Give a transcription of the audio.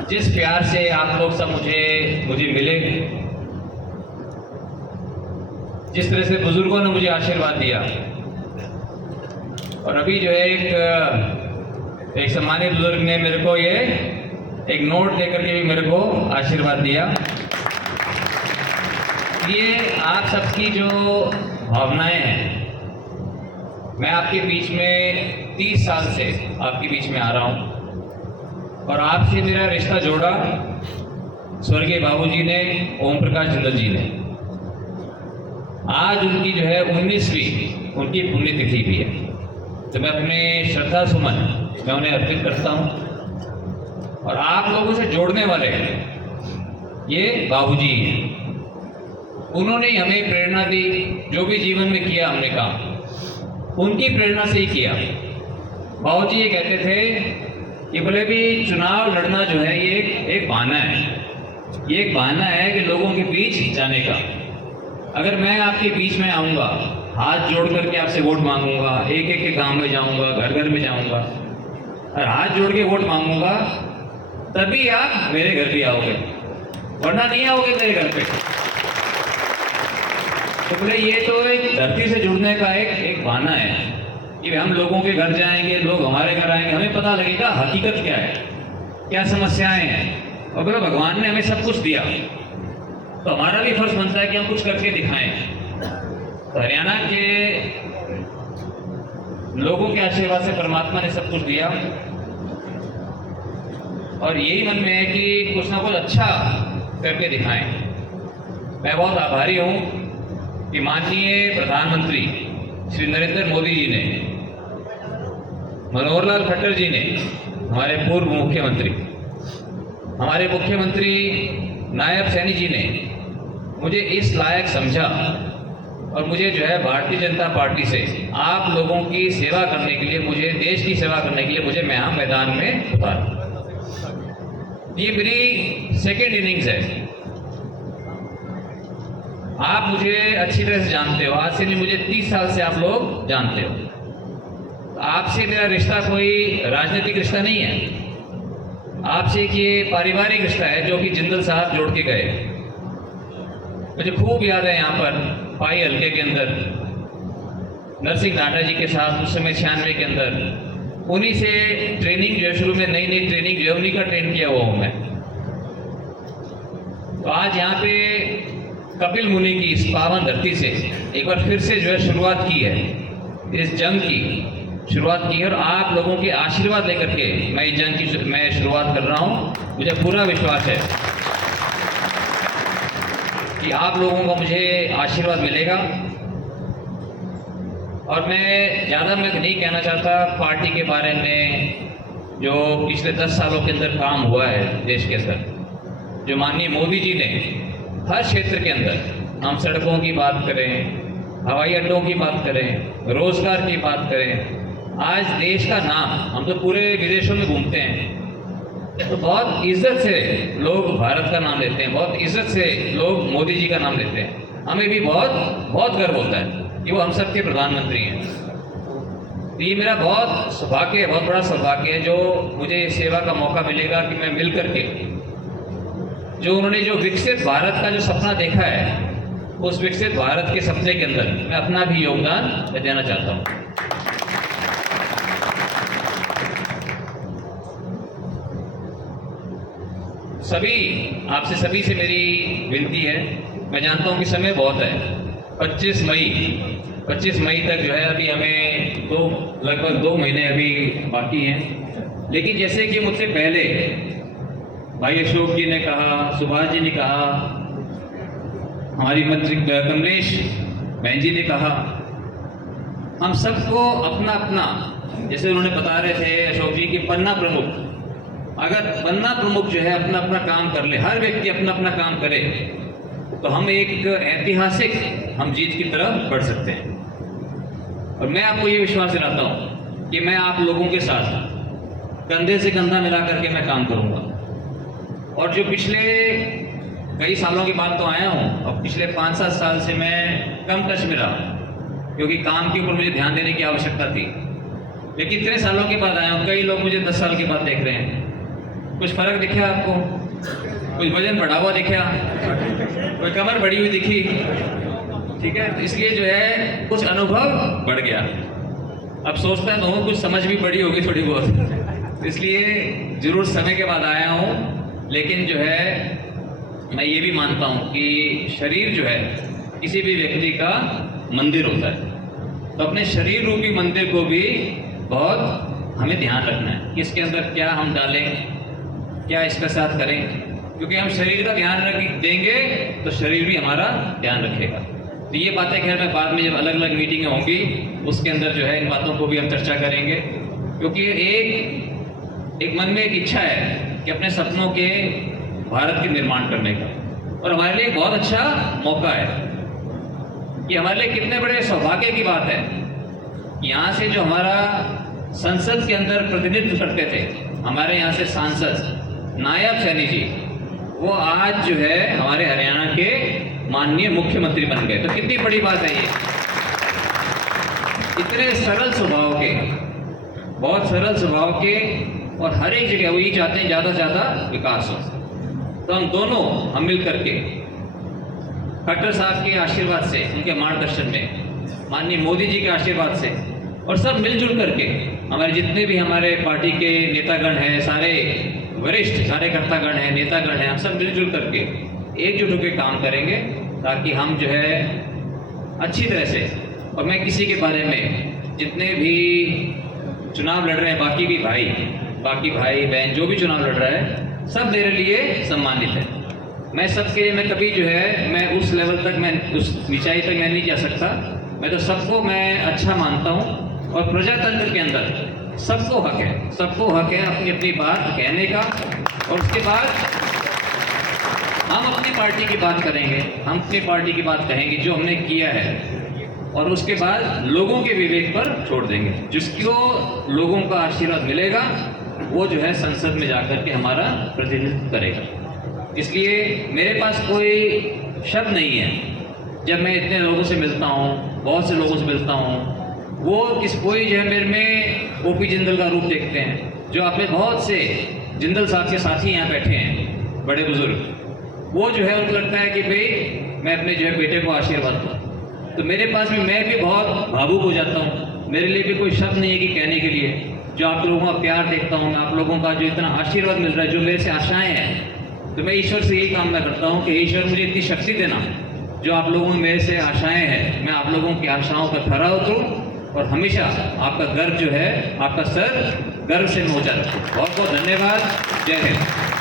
जिस प्यार से आप लोग सब मुझे मिले, जिस तरह से बुजुर्गों ने मुझे आशीर्वाद दिया, और अभी जो है एक सम्मानित बुजुर्ग ने मेरे को ये एक नोट देकर के भी मेरे को आशीर्वाद दिया। ये आप सबकी जो भावनाएं हैं, मैं आपके बीच में 30 साल से आपके बीच में आ रहा हूं, और आपसे मेरा रिश्ता जोड़ा स्वर्गीय बाबूजी ने, ओम प्रकाश जिंदल जी ने। आज उनकी जो है 19वीं उनकी पुण्यतिथि भी है, तो मैं अपने श्रद्धा सुमन मैं उन्हें अर्पित करता हूं। और आप लोगों से जोड़ने वाले ये बाबूजी हैं, उन्होंने हमें प्रेरणा दी। जो भी जीवन में किया हमने काम उनकी प्रेरणा से ही किया। बाबूजी ये कहते थे कि भले भी चुनाव लड़ना जो है ये एक बहाना है, ये एक बहाना है कि लोगों के बीच जाने का। अगर मैं आपके बीच में आऊँगा, हाथ जोड़ करके आपसे वोट मांगूंगा, एक एक के गांव में जाऊंगा, घर घर में जाऊंगा और हाथ जोड़ के वोट मांगूंगा, तभी आप मेरे घर भी आओगे, वरना नहीं आओगे मेरे घर पे। तो बोले ये तो एक धरती से जुड़ने का एक बहाना है कि हम लोगों के घर जाएंगे, लोग हमारे घर आएंगे, हमें पता लगेगा हकीकत क्या है, क्या समस्याएं हैं। और बोले भगवान ने हमें सब कुछ दिया, तो हमारा भी फर्ज बनता है कि हम कुछ करके दिखाएं। तो हरियाणा के लोगों के आशीर्वाद से परमात्मा ने सब कुछ दिया, और यही मन में है कि कुछ ना कुछ अच्छा करके दिखाएं। मैं बहुत आभारी हूं कि माननीय प्रधानमंत्री श्री नरेंद्र मोदी जी ने, मनोहर लाल खट्टर जी ने, हमारे पूर्व मुख्यमंत्री, हमारे मुख्यमंत्री नायब सैनी जी ने मुझे इस लायक समझा, और मुझे जो है भारतीय जनता पार्टी से आप लोगों की सेवा करने के लिए, मुझे देश की सेवा करने के लिए मुझे मैदान में उतारा। ये मेरी सेकेंड इनिंग्स है। आप मुझे अच्छी तरह से जानते हो, आज से नहीं, मुझे 30 साल से आप लोग जानते हो। तो आपसे मेरा रिश्ता कोई राजनीतिक रिश्ता नहीं है, आपसे एक ये पारिवारिक रिश्ता है जो कि जिंदल साहब जोड़ के गए। मुझे खूब याद है यहाँ पर पाई हल्के के अंदर नरसिंह नाडा जी के साथ उस समय 96 के अंदर उन्हीं से ट्रेनिंग जो है, शुरू में नई नई ट्रेनिंग जो है उन्हीं का ट्रेन किया हुआ हूँ मैं। तो आज यहाँ पे कपिल मुनि की इस पावन धरती से एक बार फिर से जो है शुरुआत की है, इस जंग की शुरुआत की है, और आप लोगों के आशीर्वाद लेकर के मैं इस जंग की मैं शुरुआत कर रहा हूँ। मुझे पूरा विश्वास है कि आप लोगों का मुझे आशीर्वाद मिलेगा। और मैं ज़्यादा मैं नहीं कहना चाहता पार्टी के बारे में, जो पिछले 10 सालों के अंदर काम हुआ है देश के अंदर, जो माननीय मोदी जी ने हर क्षेत्र के अंदर, हम सड़कों की बात करें, हवाई अड्डों की बात करें, रोजगार की बात करें, आज देश का नाम, हम तो पूरे विदेशों में घूमते हैं तो बहुत इज्जत से लोग भारत का नाम लेते हैं, बहुत इज्जत से लोग मोदी जी का नाम लेते हैं। हमें भी बहुत बहुत गर्व होता है कि वो हम सबके प्रधानमंत्री हैं। तो ये मेरा बहुत सौभाग्य है, बहुत बड़ा सौभाग्य है जो मुझे सेवा का मौका मिलेगा कि मैं मिल करके जो उन्होंने जो विकसित भारत का जो सपना देखा है, उस विकसित भारत के सपने के अंदर मैं अपना भी योगदान देना चाहता हूँ। सभी से मेरी विनती है, मैं जानता हूँ कि समय बहुत है, 25 मई तक जो है अभी हमें लगभग 2 महीने अभी बाकी हैं। लेकिन जैसे कि मुझसे पहले भाई अशोक जी ने कहा, सुभाष जी ने कहा, हमारी मंत्री कमलेश बहन जी ने कहा, हम सबको अपना अपना, जैसे उन्होंने बता रहे थे अशोक जी की पन्ना प्रमुख, अगर पन्ना प्रमुख जो है अपना अपना काम कर ले, हर व्यक्ति अपना अपना काम करे, तो हम एक ऐतिहासिक हम जीत की तरफ बढ़ सकते हैं। और मैं आपको ये विश्वास दिलाता हूँ कि मैं आप लोगों के साथ कंधे से कंधा मिला करके मैं काम करूँगा। और जो पिछले कई सालों के बाद तो आया हूँ, और पिछले 5-7 साल से मैं कम टच में रहा, क्योंकि काम के ऊपर मुझे ध्यान देने की आवश्यकता थी। लेकिन इतने सालों के बाद आया हूँ, कई लोग मुझे 10 साल के बाद देख रहे हैं। कुछ फर्क दिखा आपको? कुछ वजन बढ़ा हुआ दिखा? कोई कमर बढ़ी हुई दिखी? ठीक है, इसलिए जो है कुछ अनुभव बढ़ गया। अब सोचता तो हूँ कुछ समझ भी पड़ी होगी थोड़ी बहुत, इसलिए जरूर समय के बाद आया हूँ। लेकिन जो है मैं ये भी मानता हूँ कि शरीर जो है किसी भी व्यक्ति का मंदिर होता है, तो अपने शरीर रूपी मंदिर को भी बहुत हमें ध्यान रखना है कि इसके अंदर क्या हम डालें, क्या इसके साथ करें, क्योंकि हम शरीर का ध्यान रख देंगे तो शरीर भी हमारा ध्यान रखेगा। तो ये बातें खैर मैं बाद में जब अलग अलग मीटिंगें होंगी उसके अंदर जो है इन बातों को भी हम चर्चा करेंगे, क्योंकि एक मन में एक इच्छा है कि अपने सपनों के भारत के निर्माण करने का, और हमारे लिए एक बहुत अच्छा मौका है कि हमारे लिए कितने बड़े सौभाग्य की बात है। यहाँ से जो हमारा संसद के अंदर प्रतिनिधित्व करते थे हमारे यहाँ से सांसद नायब सैनी जी, वो आज जो है हमारे हरियाणा के माननीय मुख्यमंत्री बन गए। तो कितनी बड़ी बात है ये। इतने सरल स्वभाव के, बहुत सरल स्वभाव के, और हर एक जगह वही चाहते हैं ज़्यादा से ज़्यादा विकास हो। तो हम दोनों हम मिल करके खट्टर साहब के आशीर्वाद से, उनके मार्गदर्शन में, माननीय मोदी जी के आशीर्वाद से, और सब मिलजुल करके हमारे जितने भी हमारे पार्टी के नेतागण हैं, सारे वरिष्ठ कार्यकर्तागण हैं, नेतागण हैं, हम सब मिलजुल करके एकजुट होकर काम करेंगे ताकि हम जो है अच्छी तरह से, और मैं किसी के बारे में, जितने भी चुनाव लड़ रहे हैं बाकी भाई बहन जो भी चुनाव लड़ रहा है, सब मेरे लिए सम्मानित है। मैं सबके लिए, मैं कभी जो है मैं उस लेवल तक, मैं उस ऊंचाई तक मैं नहीं जा सकता। मैं तो सबको मैं अच्छा मानता हूँ, और प्रजातंत्र के अंदर सबको हक है अपनी अपनी बात कहने का। और उसके बाद हम अपनी पार्टी की बात करेंगे, हम अपनी पार्टी की बात कहेंगे जो हमने किया है, और उसके बाद लोगों के विवेक पर छोड़ देंगे। जिसको लोगों का आशीर्वाद मिलेगा वो जो है संसद में जाकर के हमारा प्रतिनिधित्व करेगा। इसलिए मेरे पास कोई शब्द नहीं है। जब मैं इतने लोगों से मिलता हूँ, बहुत से लोगों से मिलता हूँ, वो कोई जो है मेरे में ओपी जिंदल का रूप देखते हैं, जो आपने बहुत से जिंदल साहब के साथी यहाँ बैठे हैं, बड़े बुजुर्ग, वो जो है उनको लगता है कि भाई मैं अपने जो है बेटे को आशीर्वाद दूँ। तो मेरे पास भी, मैं भी बहुत भावुक हो जाता हूँ। मेरे लिए भी कोई शब्द नहीं है कि कहने के लिए। जो आप लोगों का प्यार देखता हूँ, आप लोगों का जो इतना आशीर्वाद मिल रहा है, जो मेरे से आशाएं हैं, तो मैं ईश्वर से यही कामना करता हूँ कि ईश्वर मुझे इतनी शक्ति देना, जो आप लोगों में मेरे से आशाएं हैं, मैं आप लोगों की आशाओं पर खरा उतरूँ, और हमेशा आपका गर्व जो है, आपका सर गर्व से ऊंचा रखूँ। बहुत बहुत धन्यवाद। जय हिंद।